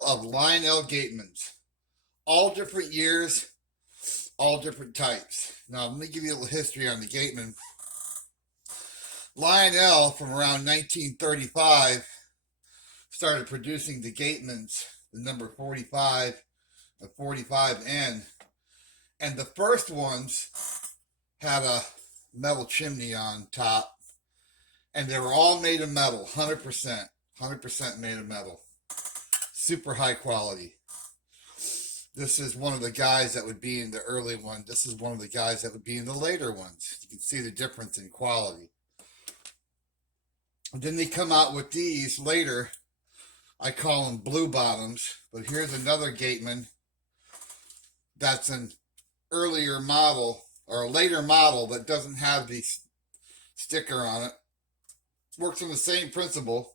of Lionel Gatemans. All different years, all different types. Now, let me give you a little history on the Gateman. Lionel, from around 1935, started producing the Gatemans, the number 45 and 45N. And the first ones had a metal chimney on top, and they were all made of metal, 100%. 100% made of metal. Super high quality. This is one of the guys that would be in the early one. This is one of the guys that would be in the later ones. You can see the difference in quality. And then they come out with these later. I call them blue bottoms. But here's another Gateman that's an earlier model or a later model that doesn't have the sticker on it. Works on the same principle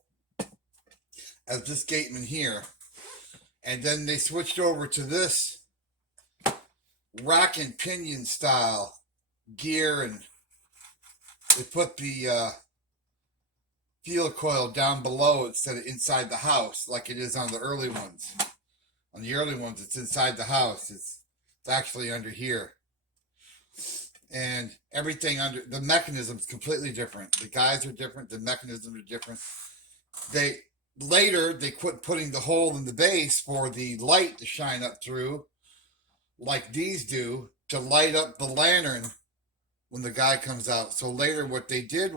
as this Gateman here. And then they switched over to this rack and pinion style gear, and they put the field coil down below instead of inside the house like it is on the early ones. On the early ones, it's inside the house. It's actually under here. And everything under the mechanism is completely different. The guys are different. The mechanisms are different. Later, they quit putting the hole in the base for the light to shine up through, like these do, to light up the lantern when the guy comes out. So later, what they did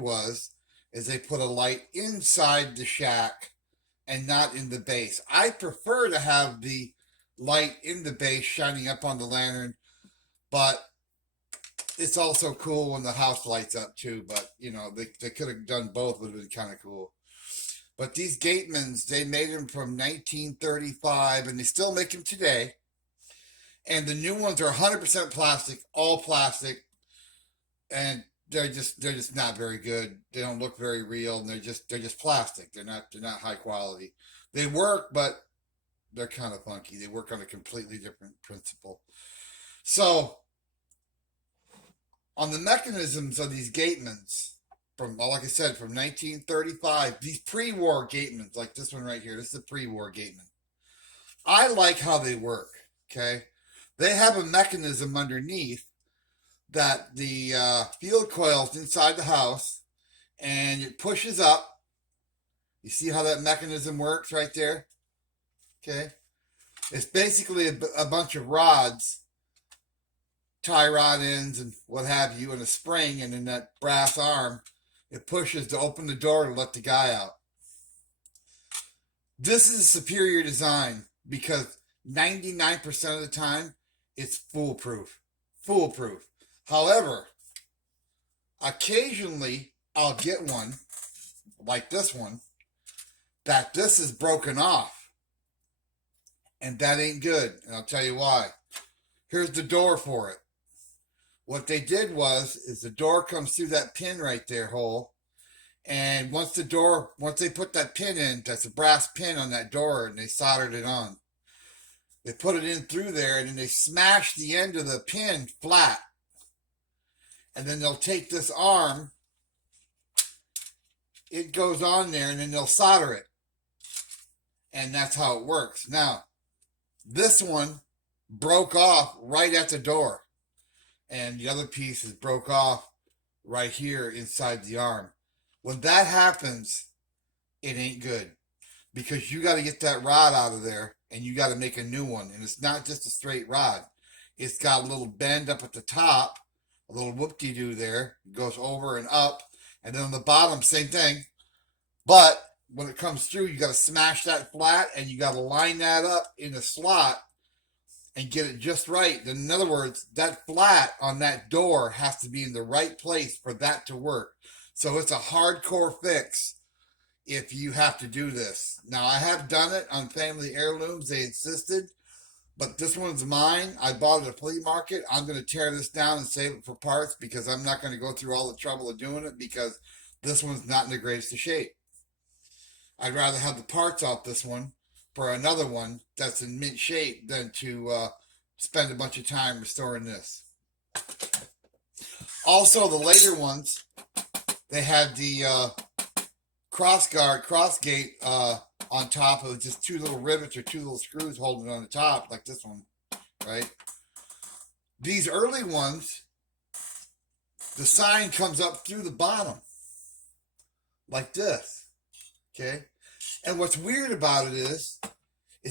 is they put a light inside the shack and not in the base. I prefer to have the light in the base shining up on the lantern, but it's also cool when the house lights up too. But, you know, they could have done both, would have been kind of cool. But these Gatemans, they made them from 1935, and they still make them today. And the new ones are 100% plastic, all plastic, and they're just not very good. They don't look very real, and they're just plastic. They're not high quality. They work, but they're kind of funky. They work on a completely different principle. So on the mechanisms of these Gatemans, from, like I said, from 1935, these pre-war Gatemans, like this one right here, this is a pre-war Gateman. I like how they work, okay? They have a mechanism underneath that the field coil's inside the house, and it pushes up. You see how that mechanism works right there? Okay? It's basically a bunch of rods, tie rod ends and what have you, and a spring, and in that brass arm, it pushes to open the door to let the guy out. This is a superior design because 99% of the time, it's foolproof. Foolproof. However, occasionally I'll get one, like this one, that this is broken off. And that ain't good. And I'll tell you why. Here's the door for it. What they did is the door comes through that pin right there hole. And once they put that pin in, that's a brass pin on that door, and they soldered it on. They put it in through there, and then they smash the end of the pin flat. And then they'll take this arm, it goes on there, and then they'll solder it. And that's how it works. Now, this one broke off right at the door. And the other piece is broke off right here inside the arm. When that happens, it ain't good. Because you got to get that rod out of there, and you got to make a new one. And it's not just a straight rod. It's got a little bend up at the top, a little whoop-de-doo there. It goes over and up. And then on the bottom, same thing. But when it comes through, you got to smash that flat, and you got to line that up in a slot and get it just right. In other words, that flat on that door has to be in the right place for that to work. So it's a hardcore fix if you have to do this. Now, I have done it on family heirlooms. They insisted, but this one's mine. I bought it at a flea market. I'm going to tear this down and save it for parts because I'm not going to go through all the trouble of doing it because this one's not in the greatest of shape. I'd rather have the parts off this one for another one that's in mint shape than to spend a bunch of time restoring this. Also, the later ones, they had the cross gate on top of just two little rivets or two little screws holding it on the top, like this one, right? These early ones, the sign comes up through the bottom, like this, okay? And what's weird about it is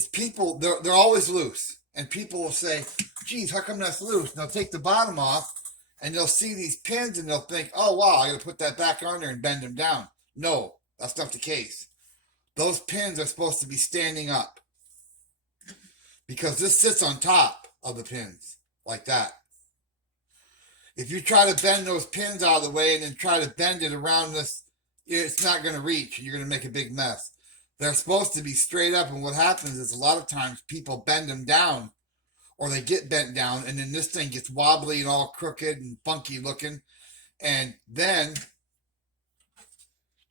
people, they're always loose. And people will say, geez, how come that's loose? And they'll take the bottom off, and they'll see these pins, and they'll think, oh, wow, I got to put that back on there and bend them down. No, that's not the case. Those pins are supposed to be standing up, because this sits on top of the pins, like that. If you try to bend those pins out of the way and then try to bend it around this, it's not going to reach. You're going to make a big mess. They're supposed to be straight up, and what happens is a lot of times people bend them down, or they get bent down, and then this thing gets wobbly and all crooked and funky looking, and then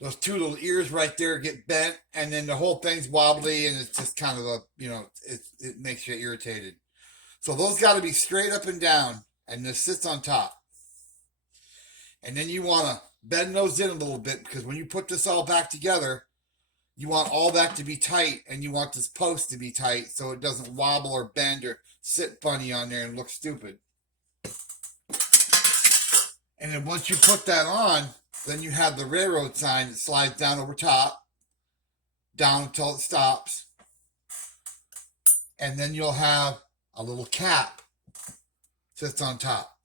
those two little ears right there get bent, and then the whole thing's wobbly, and it's just kind of a, it makes you irritated. So those got to be straight up and down, and this sits on top. And then you want to bend those in a little bit, because when you put this all back together, you want all that to be tight, and you want this post to be tight so it doesn't wobble or bend or sit funny on there and look stupid. And then once you put that on, then you have the railroad sign that slides down over top, down until it stops. And then you'll have a little cap sits on top.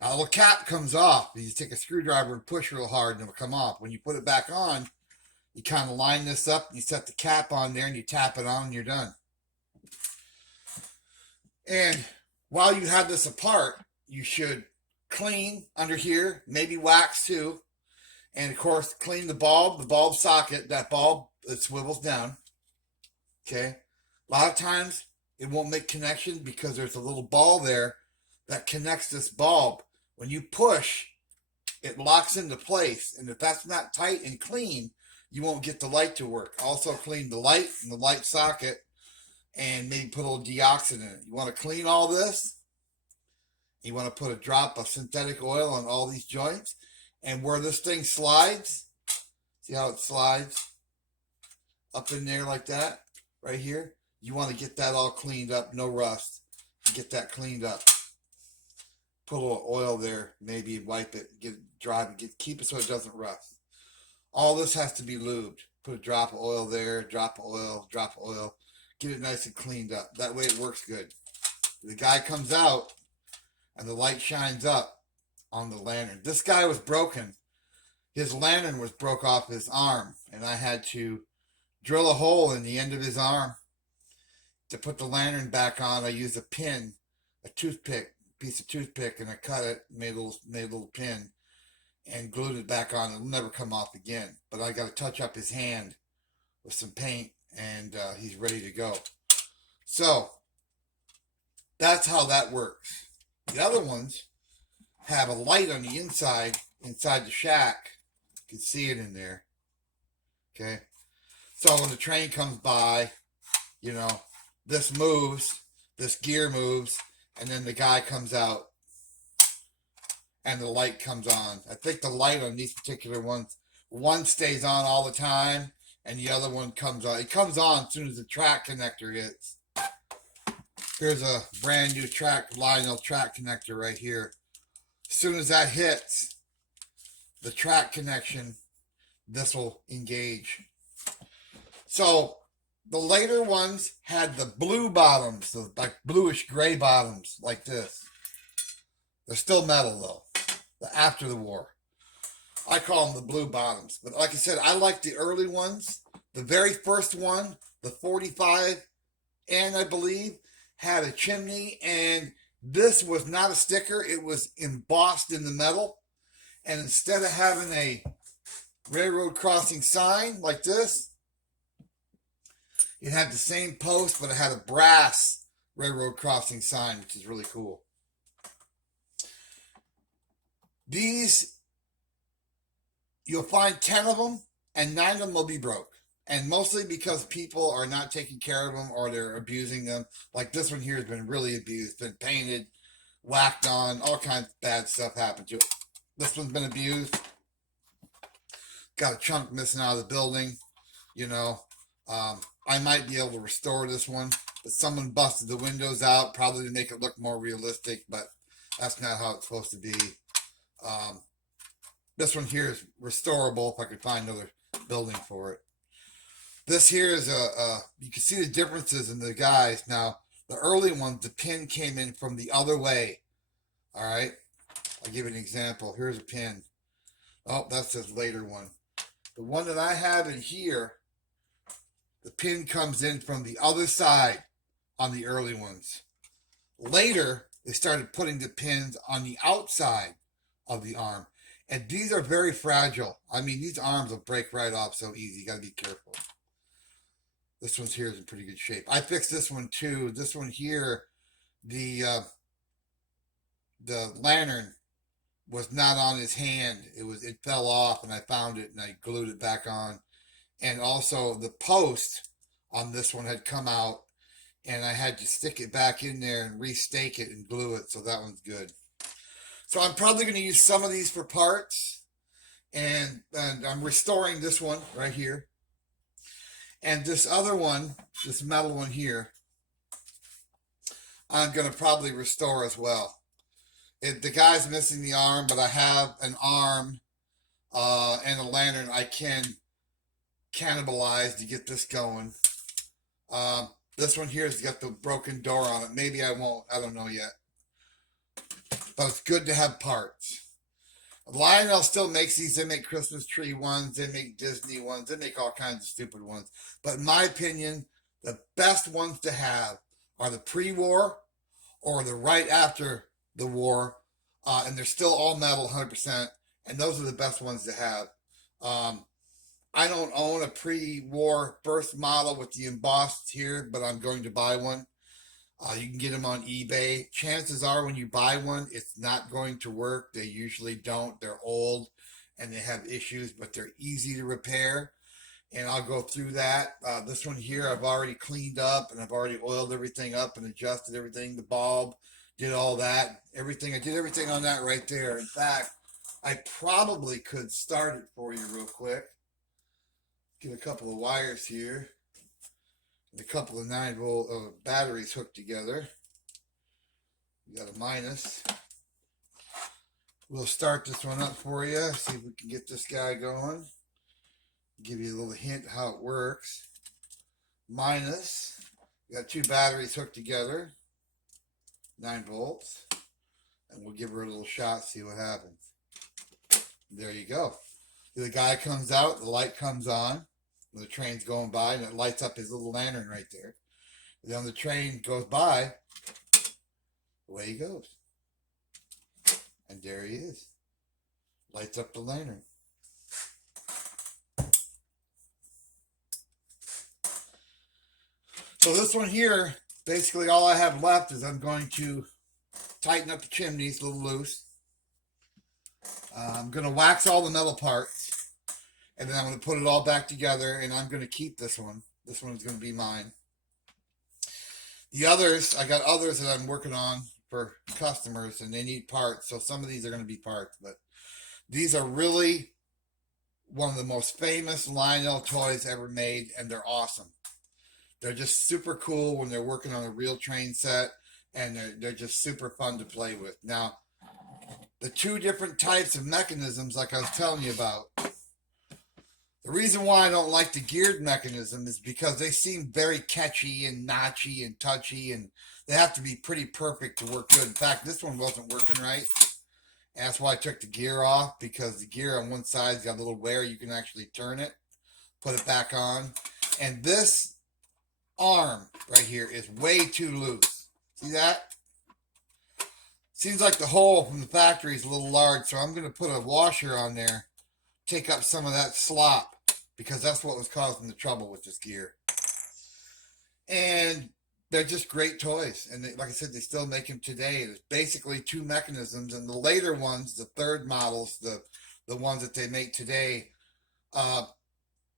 Now, a little cap comes off. You take a screwdriver and push real hard, and it'll come off. When you put it back on, you kind of line this up, and you set the cap on there, and you tap it on, and you're done. And while you have this apart, you should clean under here, maybe wax too, and of course clean the bulb socket, that bulb that swivels down. Okay, a lot of times it won't make connection because there's a little ball there that connects this bulb. When you push, it locks into place, and if that's not tight and clean, you won't get the light to work. Also clean the light and the light socket, and maybe put a little deoxin in it. You want to clean all this. You want to put a drop of synthetic oil on all these joints. And where this thing slides, see how it slides up in there like that, right here? You want to get that all cleaned up, no rust. Get that cleaned up. Put a little oil there, maybe wipe it, get it dry, keep it so it doesn't rust. All this has to be lubed. Put a drop of oil there, drop of oil, drop of oil. Get it nice and cleaned up. That way it works good. The guy comes out, and the light shines up on the lantern. This guy was broken. His lantern was broke off his arm, and I had to drill a hole in the end of his arm to put the lantern back on. I used a pin, a piece of toothpick, and I cut it, made a little pin, and glued it back on. It'll never come off again. But I got to touch up his hand with some paint, and he's ready to go. So that's how that works. The other ones have a light on the inside the shack. You can see it in there. Okay. So when the train comes by, this moves, this gear moves, and then the guy comes out and the light comes on. I think the light on these particular ones, one stays on all the time and the other one comes on. It comes on as soon as the track connector hits. Here's a brand new Lionel track connector right here. As soon as that hits the track connection, this will engage. So the later ones had the blue bottoms, the like bluish gray bottoms like this. They're still metal though, after the war. I call them the blue bottoms. But like I said, I like the early ones. The very first one, the 45, and I believe, had a chimney, and this was not a sticker. It was embossed in the metal. And instead of having a railroad crossing sign like this, it had the same post, but it had a brass railroad crossing sign, which is really cool. These, you'll find 10 of them, and 9 of them will be broke. And mostly because people are not taking care of them or they're abusing them. Like this one here has been really abused, been painted, whacked on, all kinds of bad stuff happened to it. This one's been abused. got a chunk missing out of the building, you know. I might be able to restore this one, but someone busted the windows out, probably to make it look more realistic, but that's not how it's supposed to be. This one here is restorable if I could find another building for it. This here is you can see the differences in the guys. Now, the early ones, the pin came in from the other way. All right. I'll give you an example. Here's a pin. Oh, that's this later one. The one that I have in here, the pin comes in from the other side on the early ones. Later, they started putting the pins on the outside of the arm. And these are very fragile. I mean, these arms will break right off so easy. You got to be careful. This one's here is in pretty good shape. I fixed this one too. This one here, the lantern was not on his hand. It fell off, and I found it and I glued it back on. And also the post on this one had come out, and I had to stick it back in there and restake it and glue it. So that one's good. So I'm probably going to use some of these for parts, and I'm restoring this one right here. And this other one, this metal one here, I'm going to probably restore as well. The guy's missing the arm, but I have an arm and a lantern I can cannibalize to get this going. This one here has got the broken door on it. Maybe I won't. I don't know yet. But it's good to have parts. Lionel still makes these. They make Christmas tree ones. They make Disney ones. They make all kinds of stupid ones. But in my opinion, the best ones to have are the pre-war or the right after the war. And they're still all metal 100%. And those are the best ones to have. I don't own a pre-war first model with the embossed here, but I'm going to buy one. You can get them on eBay. Chances are when you buy one, it's not going to work. They usually don't. They're old and they have issues, but they're easy to repair. And I'll go through that. This one here, I've already cleaned up and I've already oiled everything up and adjusted everything. The bulb, did all that. Everything. I did everything on that right there. In fact, I probably could start it for you real quick. Get a couple of wires here. And a couple of 9-volt batteries hooked together. We got a minus. We'll start this one up for you. See if we can get this guy going. Give you a little hint how it works. Minus. We got 2 batteries hooked together. 9 volts. And we'll give her a little shot, see what happens. There you go. The guy comes out, the light comes on. The train's going by and it lights up his little lantern right there. And then the train goes by, away he goes. And there he is. Lights up the lantern. So this one here, basically all I have left is I'm going to tighten up the chimneys a little loose. I'm going to wax all the metal parts. And then I'm going to put it all back together, and I'm going to keep this one. This one is going to be mine. The others, I got others that I'm working on for customers, and they need parts. So some of these are going to be parts, but these are really one of the most famous Lionel toys ever made, and they're awesome. They're just super cool when they're working on a real train set, and they're just super fun to play with. Now, the 2 different types of mechanisms, like I was telling you about, the reason why I don't like the geared mechanism is because they seem very catchy and notchy and touchy, and they have to be pretty perfect to work good. In fact, this one wasn't working right. And that's why I took the gear off, because the gear on one side's got a little wear. You can actually turn it, put it back on. And this arm right here is way too loose. See that? Seems like the hole from the factory is a little large, so I'm going to put a washer on there, take up some of that slop, because that's what was causing the trouble with this gear. And they're just great toys, and like I said, they still make them today. There's basically 2 mechanisms, and the later ones, the 3rd models, the ones that they make today,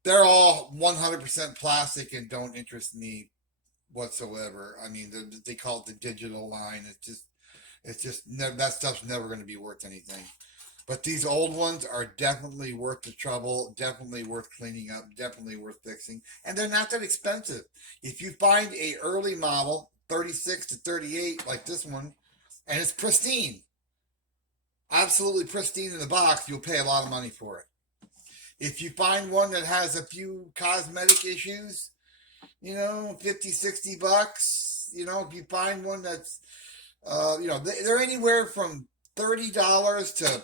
they're all 100% plastic and don't interest me whatsoever. I mean, they call it the digital line. It's just that stuff's never going to be worth anything. But these old ones are definitely worth the trouble, definitely worth cleaning up, definitely worth fixing, and they're not that expensive. If you find a early model, 36 to 38, like this one, and it's pristine, absolutely pristine in the box, you'll pay a lot of money for it. If you find one that has a few cosmetic issues, 50, $60. If you find one that's, they're anywhere from $30 to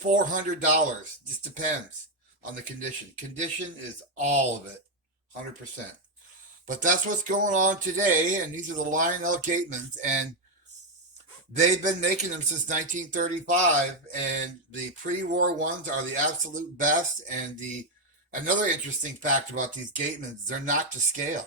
$400. Just depends on the condition. Condition is all of it, 100%. But that's what's going on today, and these are the Lionel Gatemans, and they've been making them since 1935, and the pre-war ones are the absolute best. And the another interesting fact about these Gatemans, they're not to scale.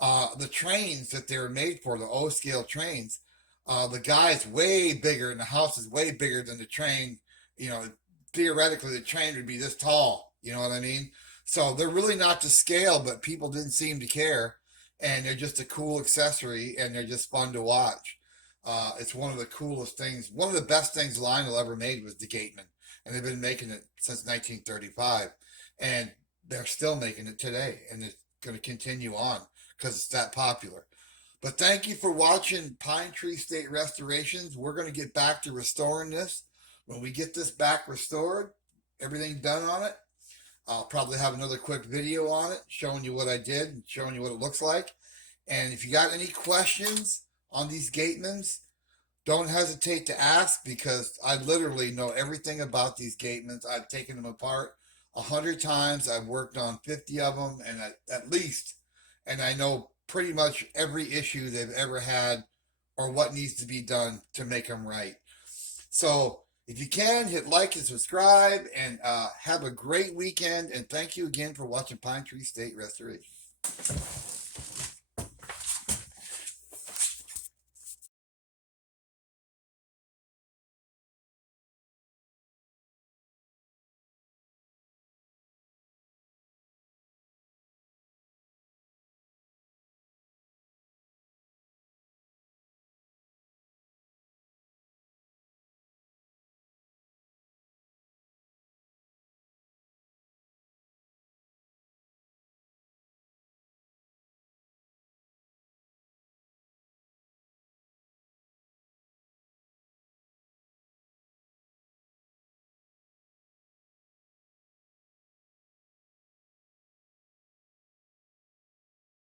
The trains that they're made for, the O scale trains, the guy is way bigger and the house is way bigger than the train. You know, Theoretically, the train would be this tall. You know what I mean? So they're really not to scale, but people didn't seem to care. And they're just a cool accessory and they're just fun to watch. It's one of the coolest things. One of the best things Lionel ever made was the Gateman. And they've been making it since 1935. And they're still making it today. And it's going to continue on because it's that popular. But thank you for watching Pine Tree State Restorations. We're going to get back to restoring this. When we get this back restored, everything done on it, I'll probably have another quick video on it showing you what I did and showing you what it looks like. And if you got any questions on these Gatemans, don't hesitate to ask because I literally know everything about these Gatemans. I've taken them apart 100 times. I've worked on 50 of them and at least, and I know pretty much every issue they've ever had or what needs to be done to make them right. So if you can, hit like and subscribe and have a great weekend. And thank you again for watching Pine Tree State Restoration.